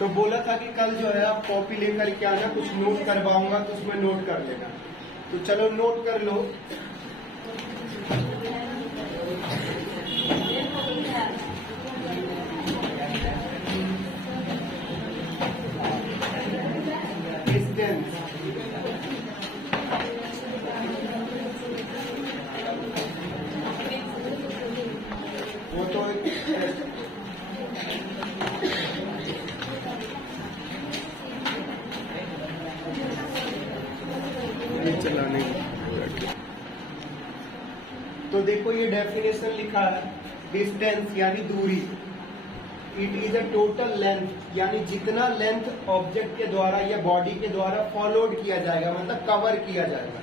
तो बोला था कि कल जो है आप कॉपी लेकर के आना, कुछ नोट करवाऊंगा तो उसमें नोट कर लेना। तो चलो नोट कर लो। डिस्टेंस, वो तो चलाने। तो देखो ये डेफिनेशन लिखा है, डिस्टेंस यानी दूरी। It is a total length, यानी जितना लेंथ ऑब्जेक्ट के द्वारा या बॉडी के द्वारा फॉलोड किया जाएगा, मतलब कवर किया जाएगा,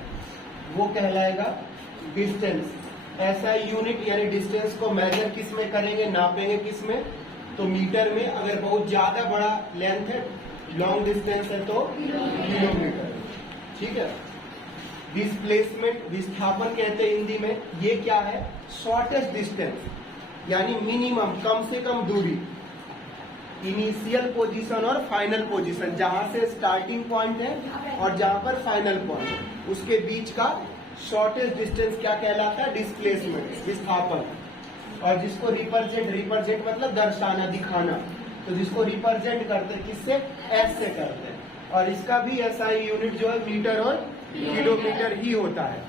वो कहलाएगा डिस्टेंस। ऐसा यूनिट यानी डिस्टेंस को मेजर किस में करेंगे, नापेंगे किस में, तो मीटर में। अगर बहुत ज्यादा बड़ा लेंथ है, लॉन्ग डिस्टेंस है तो किलोमीटर। ठीक है। डिस्प्लेसमेंट, विस्थापन कहते हैं हिंदी में। ये क्या है, शॉर्टेस्ट डिस्टेंस यानी मिनिमम, कम से कम दूरी। इनिशियल पोजीशन और फाइनल पोजीशन, जहां से स्टार्टिंग पॉइंट है और जहां पर फाइनल पॉइंट है, उसके बीच का शॉर्टेस्ट डिस्टेंस क्या कहलाता है, डिस्प्लेसमेंट, विस्थापन। और जिसको रिप्रेजेंट मतलब दर्शाना, दिखाना, तो जिसको रिप्रेजेंट करते हैं किससे, एस से करते हैं। और इसका भी ऐसा यूनिट जो है मीटर और किलोमीटर ही होता है।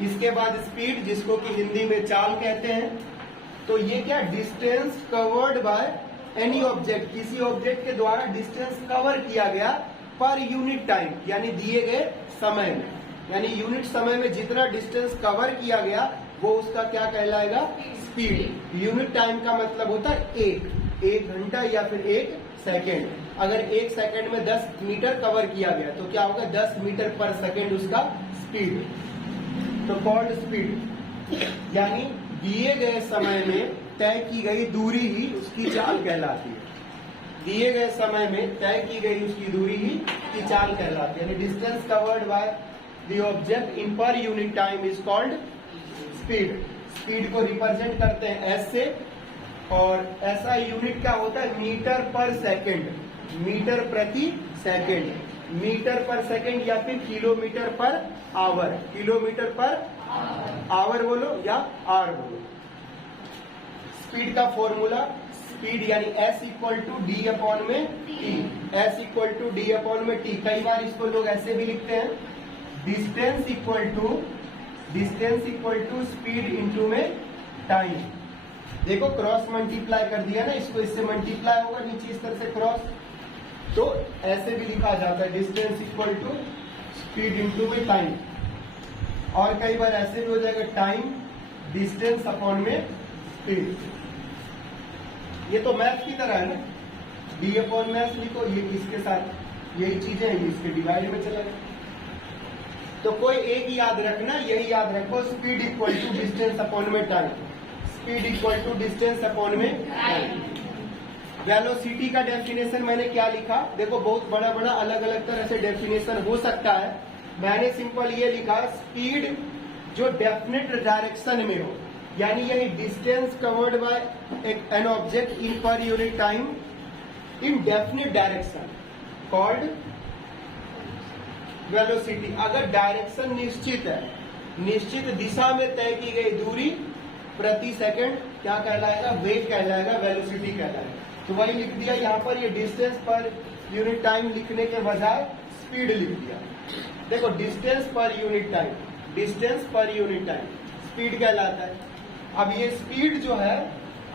इसके बाद स्पीड, जिसको कि हिंदी में चाल कहते हैं। तो ये क्या, distance covered by any object, किसी ऑब्जेक्ट के द्वारा डिस्टेंस कवर किया गया पर यूनिट टाइम, यानी दिए गए समय में, यानी यूनिट समय में जितना डिस्टेंस कवर किया गया वो उसका क्या कहलाएगा, स्पीड। यूनिट टाइम का मतलब होता है एक घंटा या फिर 1 सेकेंड। अगर 1 सेकेंड में 10 मीटर कवर किया गया तो क्या होगा, 10 मीटर पर सेकेंड उसका स्पीड। तो कॉल्ड स्पीड, यानी दिए गए समय में तय की गई दूरी ही उसकी चाल कहलाती है। दिए गए समय में तय की गई उसकी दूरी ही की चाल कहलाती है। यानी distance covered by the object in per unit time is called speed. Speed को रिप्रेजेंट करते हैं एस से, और ऐसा यूनिट क्या होता है, मीटर पर सेकेंड, मीटर प्रति सेकेंड, मीटर पर सेकेंड या फिर kilometre per hour, kilometre per hour बोलो या आर बोलो। स्पीड का फॉर्मूला, स्पीड यानी s equal to D upon में T, s equal to D upon में टी। कई बार इसको लोग ऐसे भी लिखते हैं, distance equal to speed into में टाइम। देखो क्रॉस मल्टीप्लाई कर दिया ना, इसको इससे मल्टीप्लाई होगा नीचे इस तरह से क्रॉस, तो ऐसे भी लिखा जाता है, distance equal to speed into में टाइम। और कई बार ऐसे भी हो जाएगा, टाइम डिस्टेंस अपॉन में स्पीड। ये तो मैथ की तरह है ना, डी अपॉन मैथ लिखो, ये इसके साथ यही चीजें हैं, इसके डिवाइड में चला गया। तो कोई एक याद रखना, यही याद रखो, speed equal to distance upon में time, speed equal to distance upon में टाइम। वेलोसिटी का डेफिनेशन मैंने क्या लिखा, देखो बहुत बड़ा बड़ा अलग अलग तरह से डेफिनेशन हो सकता है। मैंने सिंपल ये लिखा, स्पीड जो डेफिनेट डायरेक्शन में हो, यानी यही distance covered by an object in per unit time in definite direction called velocity. अगर डायरेक्शन निश्चित है, निश्चित दिशा में तय की गई दूरी प्रति सेकंड क्या कहलाएगा, वेग कहलाएगा, वेलोसिटी कहलाएगा। तो वही लिख दिया यहाँ पर, ये डिस्टेंस पर यूनिट टाइम लिखने के बजाय स्पीड लिख दिया। देखो distance per unit time, distance per unit time speed कहलाता है। अब ये स्पीड जो है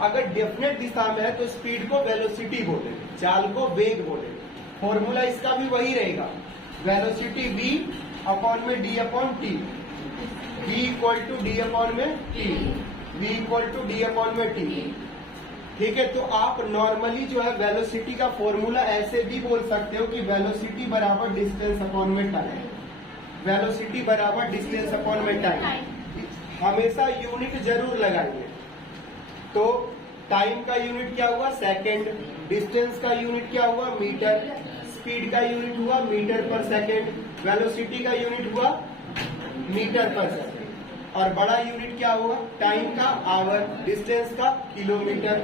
अगर डेफिनेट दिशा में है तो स्पीड को वेलोसिटी बोलेंगे, चाल को वेग बोलेंगे। फॉर्मूला इसका भी वही रहेगा, वेलोसिटी v अपॉन में d upon t, v equal to D upon में t, v equal to D upon में t। ठीक है, तो आप नॉर्मली जो है वेलोसिटी का फॉर्मूला ऐसे भी बोल सकते हो कि वेलोसिटी बराबर डिस्टेंस अपॉन में टाइम, वेलोसिटी बराबर डिस्टेंस अपॉन में टाइम। हमेशा यूनिट जरूर लगाएंगे। तो टाइम का यूनिट क्या हुआ, सेकेंड, डिस्टेंस का यूनिट क्या हुआ, मीटर, स्पीड का यूनिट हुआ मीटर पर सेकेंड, वेलोसिटी का यूनिट हुआ मीटर पर सेकेंड, और बड़ा यूनिट क्या हुआ, टाइम का आवर, डिस्टेंस का किलोमीटर,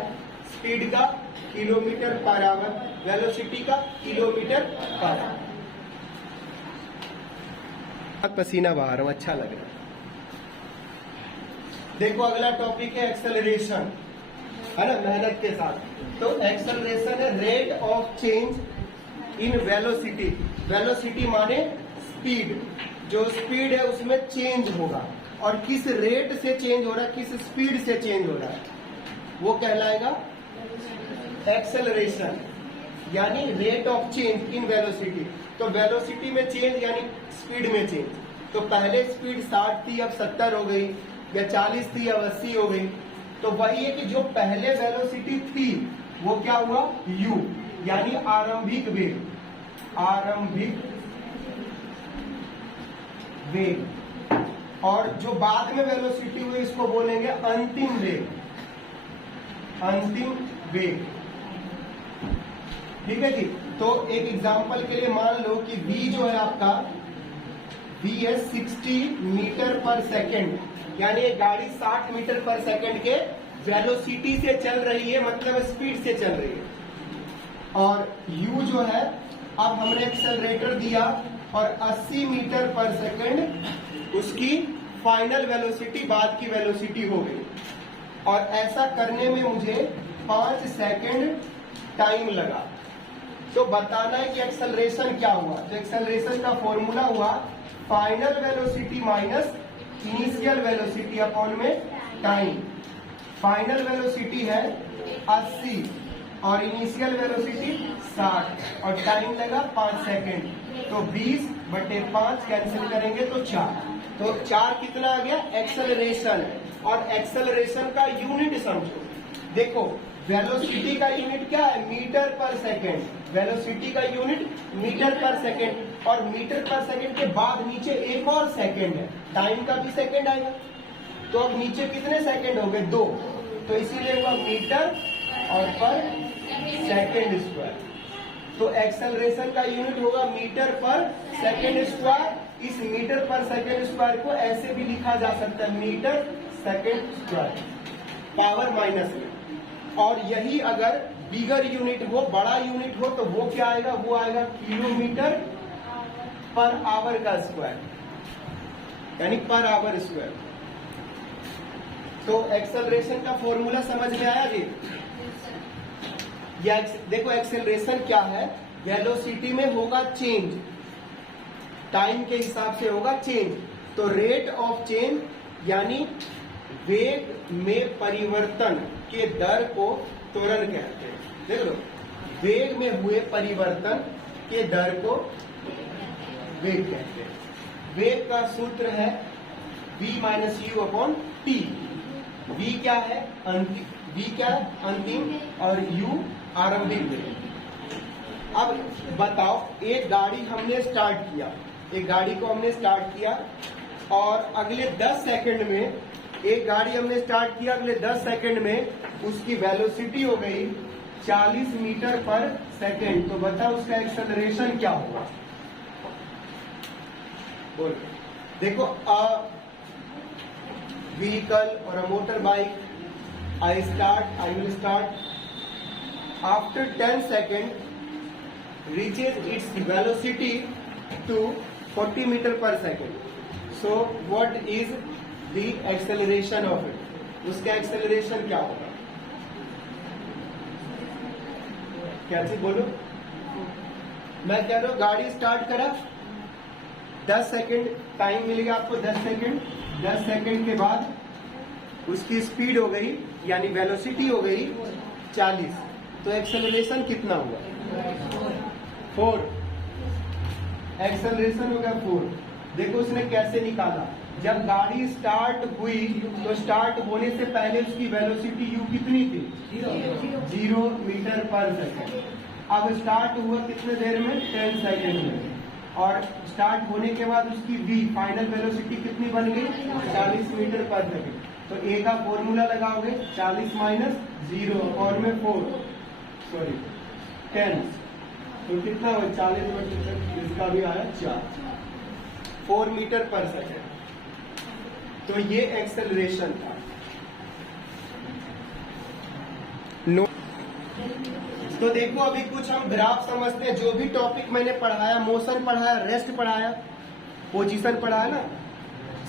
स्पीड का किलोमीटर पर आवर, वेलोसिटी का किलोमीटर पर आवर। पसीना बाहर रहा हूं, अच्छा लग रहा है। देखो अगला टॉपिक है एक्सेलरेशन, है ना, मेहनत के साथ। तो एक्सेलरेशन है rate of change in velocity. Velocity माने स्पीड, जो स्पीड है उसमें चेंज होगा, और किस रेट से चेंज हो रहा है, किस स्पीड से चेंज हो रहा है, वो कहलाएगा एक्सेलरेशन, यानी rate of change in velocity. तो वेलोसिटी में चेंज यानी स्पीड में चेंज। तो पहले स्पीड 60 थी, अब 70 हो गई, या 40 थी, अब 80 हो गई। तो वही है कि जो पहले वेलोसिटी थी वो क्या हुआ, u, यानी आरंभिक वेग, आरंभिक वेग। और जो बाद में वेलोसिटी हुई इसको बोलेंगे अंतिम वेग, अंतिम वेग। ठीक है जी। तो एक एग्जांपल के लिए मान लो कि v जो है आपका, v है 60 मीटर पर सेकेंड, यानी एक गाड़ी 60 मीटर पर सेकेंड के वेलोसिटी से चल रही है, मतलब स्पीड से चल रही है। और u जो है, अब हमने एक्सेलरेटर दिया और 80 मीटर पर सेकेंड उसकी फाइनल वेलोसिटी, बाद की वेलोसिटी हो गई। और ऐसा करने में मुझे 5 सेकेंड टाइम लगा। तो बताना है कि एक्सेलरेशन क्या हुआ। तो एक्सेलरेशन का फॉर्मूला हुआ final velocity minus initial velocity upon में टाइम। फाइनल वेलोसिटी है 80 और इनिशियल वेलोसिटी 60 और टाइम लगा 5 सेकेंड। तो 20/5 कैंसिल करेंगे तो 4। तो 4 कितना आ गया, एक्सेलरेशन। और एक्सेलरेशन का यूनिट समझो। देखो वेलोसिटी का यूनिट क्या है, मीटर पर सेकेंड। वेलोसिटी का यूनिट मीटर पर सेकेंड, और मीटर पर सेकेंड के बाद नीचे एक और सेकेंड है, टाइम का भी सेकेंड आएगा। तो अब नीचे कितने सेकेंड हो गए, 2। तो इसीलिए हुआ मीटर और पर सेकेंड स्क्वायर। तो एक्सेलरेशन का यूनिट होगा मीटर पर सेकेंड स्क्वायर। इस मीटर पर सेकेंड स्क्वायर को ऐसे भी लिखा जा सकता है, metre second square, power minus में। और यही अगर बिगर यूनिट हो, बड़ा यूनिट हो, तो वो क्या आएगा, वो आएगा किलोमीटर पर आवर का स्क्वायर, यानी पर आवर स्क्वायर। तो एक्सेलरेशन का फॉर्मूला समझ में आया जी। या देखो एक्सेलरेशन क्या है, वेलोसिटी में होगा चेंज, टाइम के हिसाब से होगा चेंज। तो रेट ऑफ चेंज यानी वेग में परिवर्तन के दर को त्वरण कहते हैं। देख लो, वेग में हुए परिवर्तन के दर को वेग कहते हैं। वेग का सूत्र है v minus you upon t. v क्या है, अंतिम, v क्या है, अंतिम, और u आरंभिक वेग। अब बताओ, एक गाड़ी हमने स्टार्ट किया, एक गाड़ी को हमने स्टार्ट किया और अगले 10 सेकंड में, एक गाड़ी हमने स्टार्ट किया, अगले 10 सेकंड में उसकी वेलोसिटी हो गई 40 मीटर पर सेकंड। तो बताओ उसका एक्सेलरेशन क्या होगा, बोल। देखो व्हीकल और a motor bike, I will start after 10 seconds reaches its velocity to 40 meter per second. So what is the acceleration of it? उसका एक्सेलरेशन क्या होगा, क्या चीज बोलो। मैं कह रहा हूं गाड़ी स्टार्ट करा, 10 सेकंड टाइम मिलेगा आपको, 10 सेकंड। 10 सेकंड के बाद उसकी स्पीड हो गई, यानी वेलोसिटी हो गई 40। तो एक्सेलरेशन कितना हुआ, 4। एक्सेलरेशन हो गया 4। देखो उसने कैसे निकाला, जब गाड़ी स्टार्ट हुई तो स्टार्ट होने से पहले उसकी वेलोसिटी u कितनी थी, 0 मीटर पर सेकेंड। अब स्टार्ट हुआ कितने देर में, 10 सेकेंड में। और स्टार्ट होने के बाद उसकी v फाइनल वेलोसिटी कितनी बन गई, 40 मीटर पर सेकेंड। तो a का फॉर्मूला लगाओगे, 40 माइनस 0 और में 4, सॉरी 10, तो कितना हो, 40, इसका भी आया 4 मीटर पर सेकेंड। तो ये एक्सेलरेशन था। नो तो देखो अभी कुछ हम ग्राफ समझते हैं। जो भी टॉपिक मैंने पढ़ाया, मोशन पढ़ाया, रेस्ट पढ़ाया, पोजीशन पढ़ाया ना,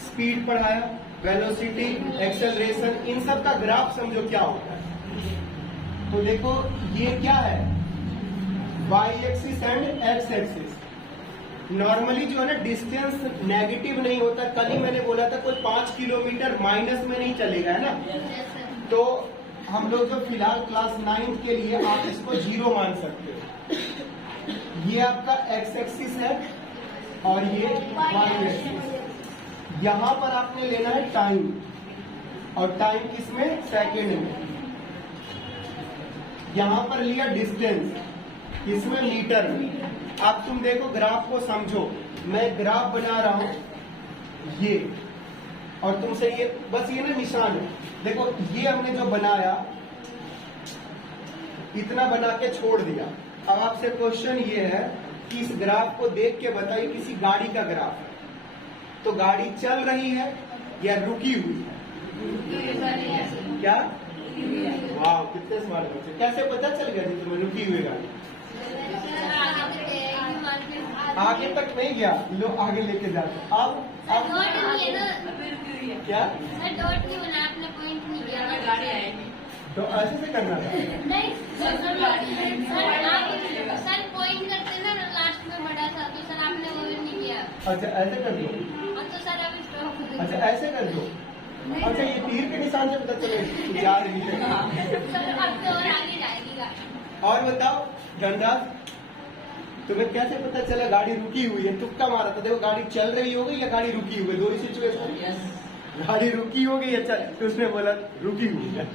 स्पीड पढ़ाया, वेलोसिटी, एक्सेलरेशन, इन सब का ग्राफ समझो क्या होता है। तो देखो ये क्या है, Y axis and X axis. Normally जो है ना डिस्टेंस नेगेटिव नहीं होता। कल ही मैंने बोला था कोई 5 किलोमीटर माइनस में नहीं चलेगा, है ना। तो हम लोग जो फिलहाल क्लास 9th के लिए आप इसको 0 मान सकते हो। ये आपका एक्स एक्सिस है और ये वाई एक्सिस। यहां पर आपने लेना है टाइम, और टाइम किसमें, सेकेंड में। यहां पर लिया डिस्टेंस, किसमें, मीटर में। अब तुम देखो ग्राफ को समझो। मैं ग्राफ बना रहा हूं ये, और तुमसे ये बस ये ना निशान है। देखो ये हमने जो बनाया, इतना बना के छोड़ दिया। अब आपसे क्वेश्चन ये है कि इस ग्राफ को देख के बताइए किसी गाड़ी का ग्राफ है, तो गाड़ी चल रही है या रुकी हुई है? क्या? वाह, कितने स्मार्ट बच्चे। कैसे पता चल गया जी तुम्हें रुकी हुई गाड़ी? आगे तक नहीं गया, लो आगे लेके जाते। अब क्या डॉट नहीं बना, आपने पॉइंट नहीं किया, गाड़ी आएगी तो ऐसे से करना था। नहीं सर, सर पॉइंट करते ना लास्ट में बड़ा था, तो सर आपने वो नहीं किया। अच्छा ऐसे कर दो। तो सर अभी स्टॉप। अच्छा ऐसे कर दो। अच्छा ये तीर के निशान से पता चले जा रही है। सर अब तो और आगे जाएगी गाड़ी। और बताओ धनराज, तुम्हें कैसे पता चला गाड़ी रुकी हुई है? तुक्का मारा था। देखो गाड़ी चल रही होगी या गाड़ी रुकी हुई है, दो ही सिचुएशन। गाड़ी रुकी होगी या चल, तो उसने बोला रुकी हुई है।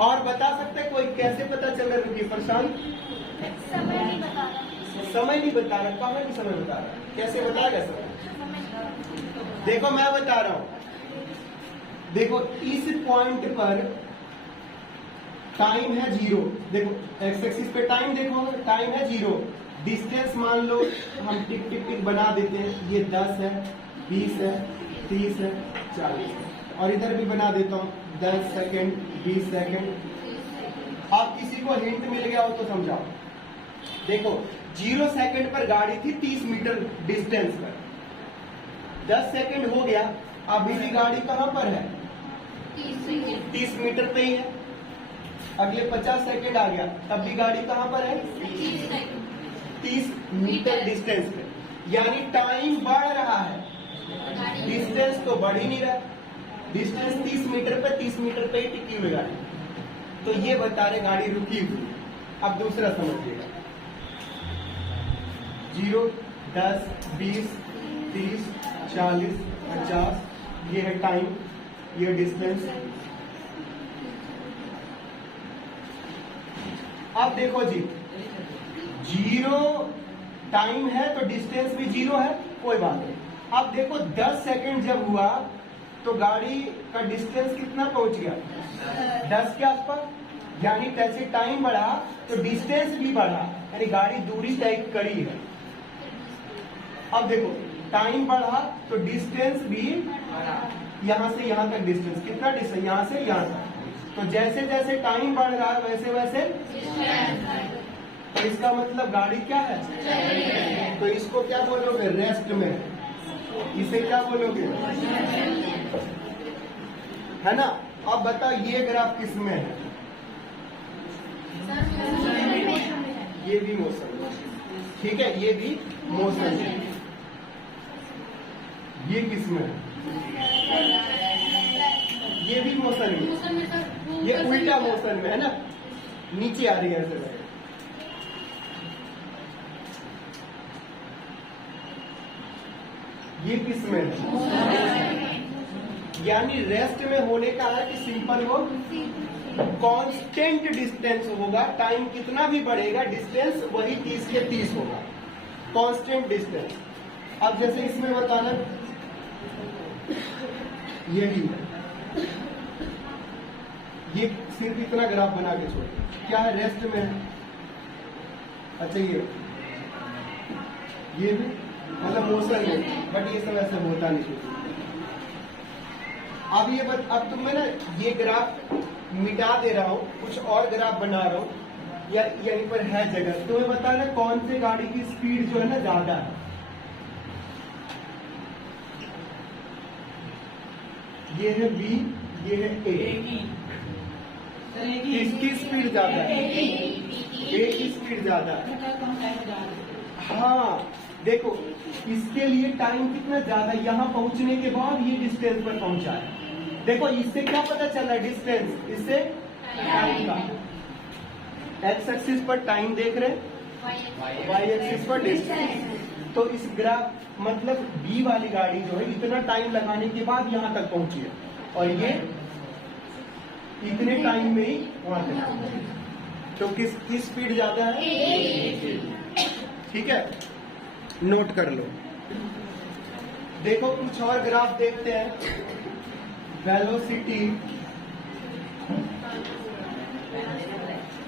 और बता सकते कोई कैसे पता चल रहा रुकी? प्रशांत समय नहीं बता रहा। समय नहीं बता रहा, कहाँ की समय बता रहा, कैसे बताएगा समय? देखो मैं बता रहा हूं। देखो इस पॉइंट पर टाइम है 0। देखो एक्स एक्सिस पे टाइम देखो, टाइम है 0। डिस्टेंस मान लो हम टिक टिक टिक बना देते हैं। ये 10 है, 20 है, 30 है, 40 है। और इधर भी बना देता हूँ 10 सेकेंड, 20 सेकेंड। अब किसी को हिंट मिल गया हो तो समझाओ। देखो 0 सेकेंड पर गाड़ी थी 30 मीटर डिस्टेंस पर, 10 सेकेंड हो गया, अभी भी गाड़ी कहाँ पर है? 30 मीटर पे ही है। अगले 50 सेकेंड आ गया, तब भी गाड़ी कहाँ पर है? 30 मीटर डिस्टेंस पे। यानी टाइम बढ़ रहा है, डिस्टेंस तो बढ़ ही नहीं रहा। डिस्टेंस 30 मीटर पे 30 मीटर पे ही टिकी हुई गाड़ी, तो ये बता रहे गाड़ी रुकी हुई। अब दूसरा समझिएगा, 0, 10, 20, 30, 40, 50, ये है टाइम, ये डिस्टेंस। अब देखो जी, 0 टाइम है तो डिस्टेंस भी 0 है, कोई बात नहीं। अब देखो 10 सेकेंड जब हुआ तो गाड़ी का डिस्टेंस कितना पहुंच गया? 10 के आसपास। यानी जैसे टाइम बढ़ा तो डिस्टेंस भी बढ़ा, यानी गाड़ी दूरी तय करी है। अब देखो टाइम बढ़ा तो डिस्टेंस भी, यहां से यहां तक डिस्टेंस कितना डिस्टेंस, यहां से यहां तक। तो जैसे जैसे टाइम बढ़ रहा है वैसे वैसे, तो इसका मतलब गाड़ी क्या है? तो इसको क्या बोलोगे? रेस्ट में। इसे क्या बोलोगे? है ना। अब बताओ ये ग्राफ किस में है? ये भी मोशन, ठीक है, ये भी मोशन है। ये किस में है? ये भी मोशन है। ये उल्टा मोशन में है ना, नीचे आ रही है ऐसे। ये किस में है? यानी रेस्ट में होने का है कि सिंपल वो कांस्टेंट डिस्टेंस होगा। टाइम कितना भी बढ़ेगा, डिस्टेंस वही 30 के 30 होगा, कांस्टेंट डिस्टेंस। अब जैसे इसमें बताना, यही ये सिर्फ इतना ग्राफ बना के छोड़, क्या है? रेस्ट में है। अच्छा ये भी मतलब मोशन में, बट ये सब ऐसे होता नहीं। अब तुम्हें ना ये ग्राफ मिटा दे रहा हूं, कुछ और ग्राफ बना रहा हूं। या यहीं पर है जगह, तुम्हें बताना कौन से गाड़ी की स्पीड जो है ना ज्यादा है। ये है बी, ये है ए। किसकी स्पीड ज्यादा है? ए की स्पीड ज्यादा है। हाँ देखो, इसके लिए टाइम कितना ज्यादा, यहाँ पहुंचने के बाद ये डिस्टेंस पर पहुंचा है। देखो इससे क्या पता चल रहा है डिस्टेंस, इससे टाइम का। एक्स एक्सिस पर टाइम देख रहे हैं, वाई एक्सिस पर डिस्टेंस। तो इस ग्राफ मतलब बी वाली गाड़ी जो है इतना टाइम लगाने के बाद यहाँ तक पहुंची है, और ये इतने टाइम में ही वहां तक पहुंची। तो किसकी स्पीड ज्यादा है? ठीक है, नोट कर लो। देखो कुछ और ग्राफ देखते हैं। Velocity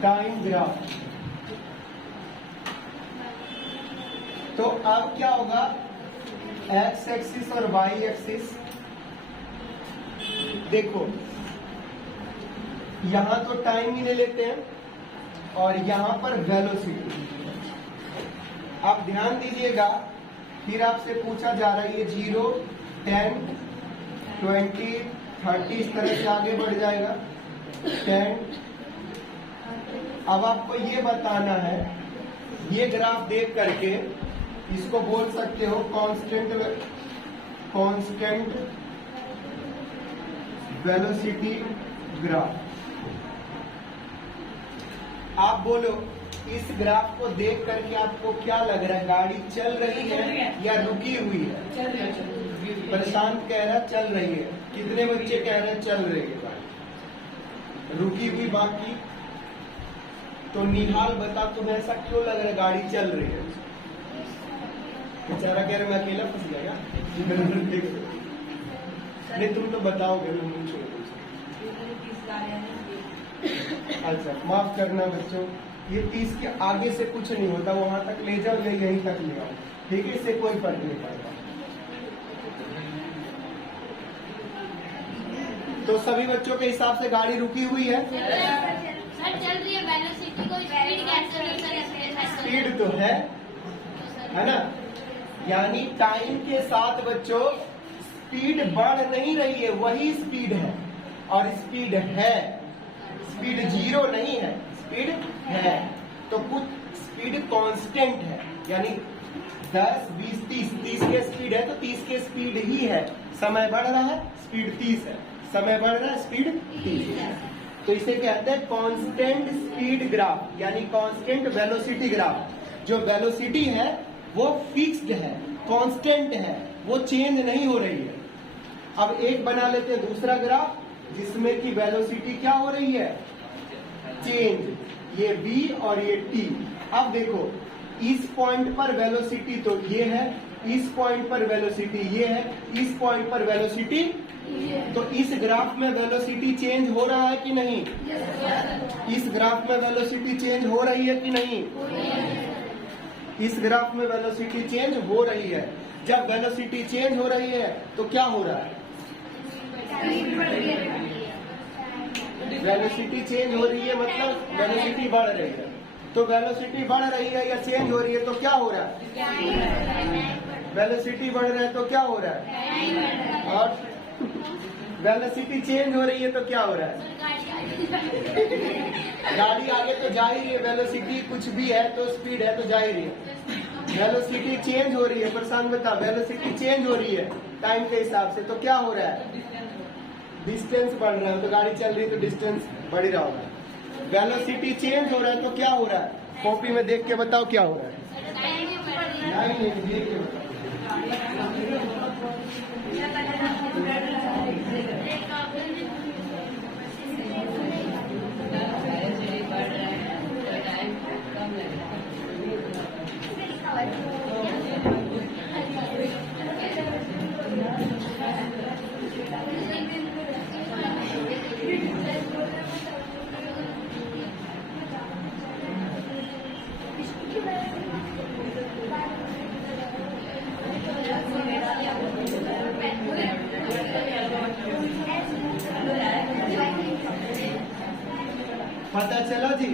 time graph. तो अब क्या होगा, एक्स एक्सिस और वाई एक्सिस। देखो यहां तो टाइम ही ले लेते हैं, और यहां पर वेलोसिटी। आप ध्यान दीजिएगा, फिर आपसे पूछा जा रहा है ये 0, 10, 20, 30 इस तरह से आगे बढ़ जाएगा। 10। अब आपको ये बताना है, ये ग्राफ देख करके इसको बोल सकते हो कांस्टेंट वेलोसिटी ग्राफ। आप बोलो इस ग्राफ को देख करके आपको क्या लग रहा है, गाड़ी चल रही है या रुकी हुई है? प्रशांत कह रहा है चल रही है। कितने बच्चे कह रहे हैं चल रही है गाड़ी, रुकी हुई बाकी? तो निहाल बता तुम्हें ऐसा क्यों लग रहा है गाड़ी चल रही है? बेचारा कह रहे मैं अकेला फंस गया क्या? नहीं तुम तो बताओगे, तुम छोड़। अच्छा माफ करना बच्चों, ये 30 के आगे से कुछ नहीं होता, वहां तक ले जाओ या यहीं तक ले आओ, ठीक है, इससे कोई फर्क नहीं पड़ता। तो सभी बच्चों के हिसाब से गाड़ी रुकी हुई है? सर चल रही है। वेलोसिटी को स्पीड कैसे? स्पीड तो है ना, यानी टाइम के साथ बच्चों स्पीड बढ़ नहीं रही है, वही स्पीड है। और स्पीड है, स्पीड 0 नहीं है, स्पीड है। तो कुछ स्पीड कांस्टेंट है, यानी 10, 20, 30 के स्पीड है तो 30 के स्पीड ही है। समय बढ़ रहा है, स्पीड 30 है। समय बढ़ रहा है, स्पीड 30 है। तो इसे कहते हैं कांस्टेंट स्पीड ग्राफ, यानी कांस्टेंट वेलोसिटी ग्राफ। जो वेलोसिटी है वो फिक्स्ड है, कांस्टेंट है, वो चेंज नहीं हो रही है। अब एक बना लेते हैं दूसरा ग्राफ जिसमें कि वेलोसिटी क्या हो रही है, चेंज। ये v और ये t। अब देखो इस पॉइंट पर वेलोसिटी तो ये है, इस पॉइंट पर वेलोसिटी ये है, इस पॉइंट पर वेलोसिटी। तो इस ग्राफ में वेलोसिटी चेंज हो रहा है कि नहीं? इस ग्राफ में वेलोसिटी चेंज हो रही है कि नहीं? इस ग्राफ में वेलोसिटी चेंज हो रही है। जब वेलोसिटी चेंज हो रही है तो क्या हो रहा है? वेलोसिटी चेंज हो रही है मतलब वेलोसिटी बढ़ रही है। तो वेलोसिटी बढ़ रही है या चेंज हो रही है तो क्या हो रहा है? वेलोसिटी बढ़ रहा है तो क्या हो रहा है? और वेलोसिटी चेंज हो रही है तो क्या हो रहा है? गाड़ी आगे तो जा ही रही है, वेलोसिटी कुछ भी है तो स्पीड है तो जा ही रही है। वेलोसिटी चेंज हो रही है, प्रशांत बता, वेलोसिटी चेंज हो रही है टाइम के हिसाब से तो क्या हो रहा है? डिस्टेंस बढ़ रहा है। तो गाड़ी चल रही है तो डिस्टेंस बढ़ रहा होगा। वेलोसिटी चेंज हो रहा है तो क्या हो रहा है? कॉपी में देख के बताओ क्या हो रहा है। पता चला जी?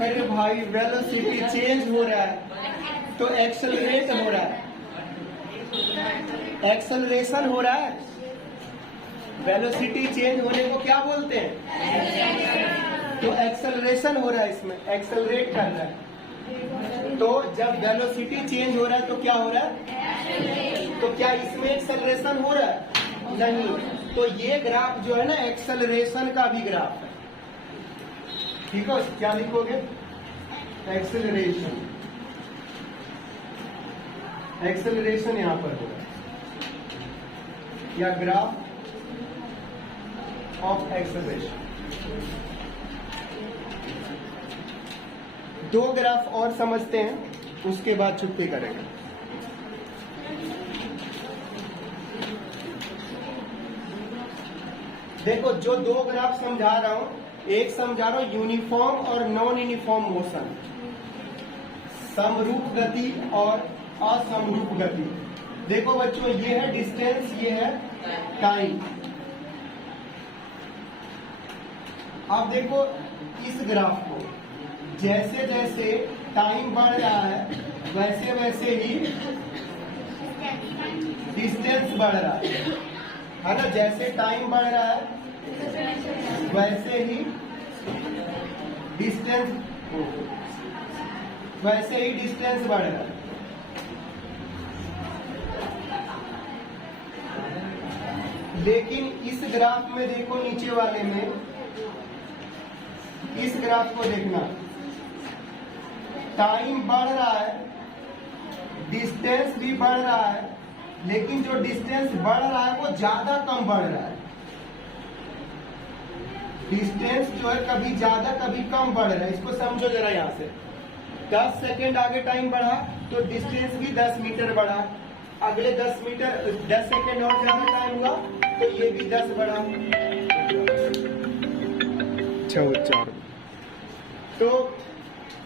अरे भाई वेलोसिटी चेंज हो रहा है तो एक्सेलरेट हो रहा है, एक्सेलरेशन हो रहा है। वेलोसिटी चेंज होने को क्या बोलते हैं? तो एक्सेलरेशन हो रहा है, इसमें एक्सेलरेट कर रहा है। तो जब वेलोसिटी चेंज हो रहा है तो क्या हो रहा है? तो क्या इसमें एक्सेलरेशन हो रहा है? नहीं। तो ये ग्राफ जो है ना एक्सेलरेशन का भी ग्राफ है। ठीक है, क्या लिखोगे? एक्सेलरेशन, एक्सेलरेशन यहां पर होगा या ग्राफ ऑफ एक्सेलरेशन। दो ग्राफ और समझते हैं, उसके बाद छुट्टी करेंगे। देखो जो दो ग्राफ समझा रहा हूं, एक समझा रहा हूं यूनिफॉर्म और नॉन यूनिफॉर्म मोशन, समरूप गति और असमरूप गति। देखो बच्चों, ये है डिस्टेंस, ये है टाइम। अब देखो इस ग्राफ को, जैसे जैसे टाइम बढ़ रहा है वैसे वैसे ही डिस्टेंस बढ़ रहा है ना? जैसे टाइम बढ़ रहा है वैसे ही डिस्टेंस बढ़ रहा है। लेकिन इस ग्राफ में देखो, नीचे वाले में, इस ग्राफ को देखना, टाइम बढ़ रहा है, डिस्टेंस भी बढ़ रहा है, लेकिन जो डिस्टेंस बढ़ रहा है वो ज्यादा कम बढ़ रहा है। डिस्टेंस जो है कभी ज्यादा कभी कम बढ़ रहा है। इसको समझो जरा, यहां से 10 सेकेंड आगे टाइम बढ़ा तो डिस्टेंस भी 10 मीटर बढ़ा, अगले 10 सेकेंड और ज्यादा टाइम हुआ तो ये भी 10 बढ़ा, 4। तो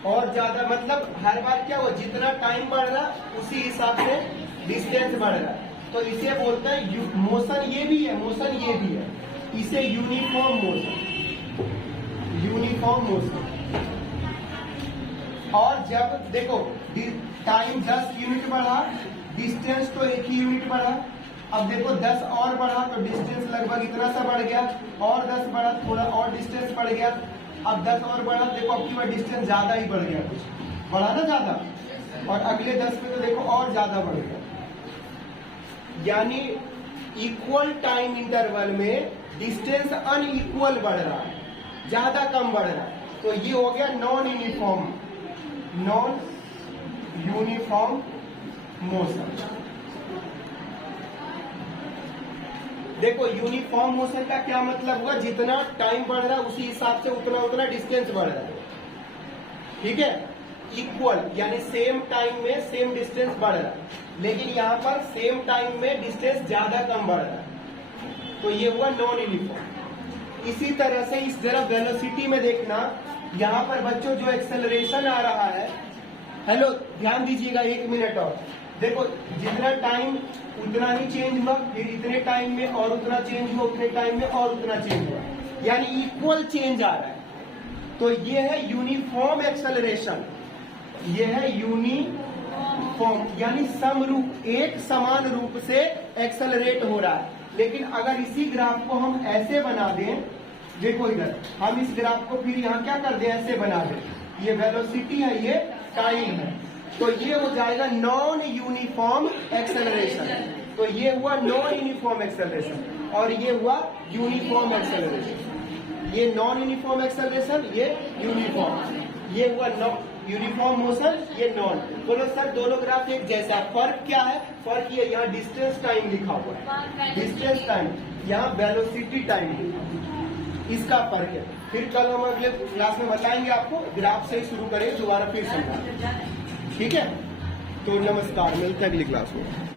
और ज्यादा मतलब हर बार क्या हुआ, जितना टाइम बढ़ रहा उसी हिसाब से डिस्टेंस बढ़ रहा है। तो इसे बोलते हैं मोशन। ये भी है मोशन, ये भी है, इसे यूनिफॉर्म मोशन, यूनिफॉर्म मोशन। और जब देखो टाइम 10 यूनिट बढ़ा, डिस्टेंस तो 1 ही यूनिट बढ़ा। अब देखो 10 और बढ़ा तो डिस्टेंस लगभग इतना सा बढ़ गया, और 10 बढ़ा थोड़ा और डिस्टेंस बढ़ गया। अब 10 और बढ़ा, देखो अब की बार डिस्टेंस ज्यादा ही बढ़ गया, कुछ बढ़ा ना ज्यादा, और अगले 10 में तो देखो और ज्यादा बढ़ गया। यानी इक्वल टाइम इंटरवल में डिस्टेंस अनइक्वल बढ़ रहा है, ज्यादा कम बढ़ रहा है। तो ये हो गया नॉन यूनिफॉर्म मोशन। देखो यूनिफॉर्म मोशन का क्या मतलब हुआ, जितना टाइम बढ़ रहा है उसी हिसाब से उतना उतना डिस्टेंस बढ़ रहा है। ठीक है, इक्वल यानी सेम टाइम में सेम डिस्टेंस बढ़ रहा है, लेकिन यहाँ पर सेम टाइम में डिस्टेंस ज्यादा कम बढ़ रहा है। तो ये हुआ नॉन यूनिफॉर्म। इसी तरह से इस तरह वेलोसिटी में देखना, यहाँ पर बच्चों जो एक्सेलरेशन आ रहा है, हेलो ध्यान दीजिएगा 1 मिनट और। देखो जितना टाइम उतना ही चेंज हुआ, फिर इतने टाइम में और उतना चेंज हुआ, उतने टाइम में और उतना चेंज हुआ, यानी इक्वल चेंज आ रहा है। तो ये है यूनिफॉर्म एक्सेलरेशन, ये है यूनिफॉर्म यानी समरूप, एक समान रूप से एक्सेलरेट हो रहा है। लेकिन अगर इसी ग्राफ को हम ऐसे बना दें, देखो इधर हम इस ग्राफ को फिर यहाँ क्या कर दें, ऐसे बना दें, ये वेलोसिटी है, ये टाइम है, तो ये हो जाएगा नॉन यूनिफॉर्म एक्सेलरेशन। तो ये हुआ नॉन यूनिफॉर्म एक्सेलरेशन और ये हुआ यूनिफॉर्म एक्सेलरेशन। ये नॉन यूनिफॉर्म एक्सेलरेशन, ये यूनिफॉर्म, ये हुआ यूनिफॉर्म मोशन, ये नॉन। बोलो सर दोनों ग्राफ एक जैसा, फर्क क्या है? फर्क ये यहाँ डिस्टेंस टाइम लिखा हुआ है, डिस्टेंस टाइम, यहाँ वेलोसिटी टाइम, इसका फर्क है। फिर कल हम अगले क्लास में बताएंगे आपको, ग्राफ से ही शुरू करें, दोबारा फिर समझा। ठीक है, तो नमस्कार, मिलते हैं अगली क्लास में।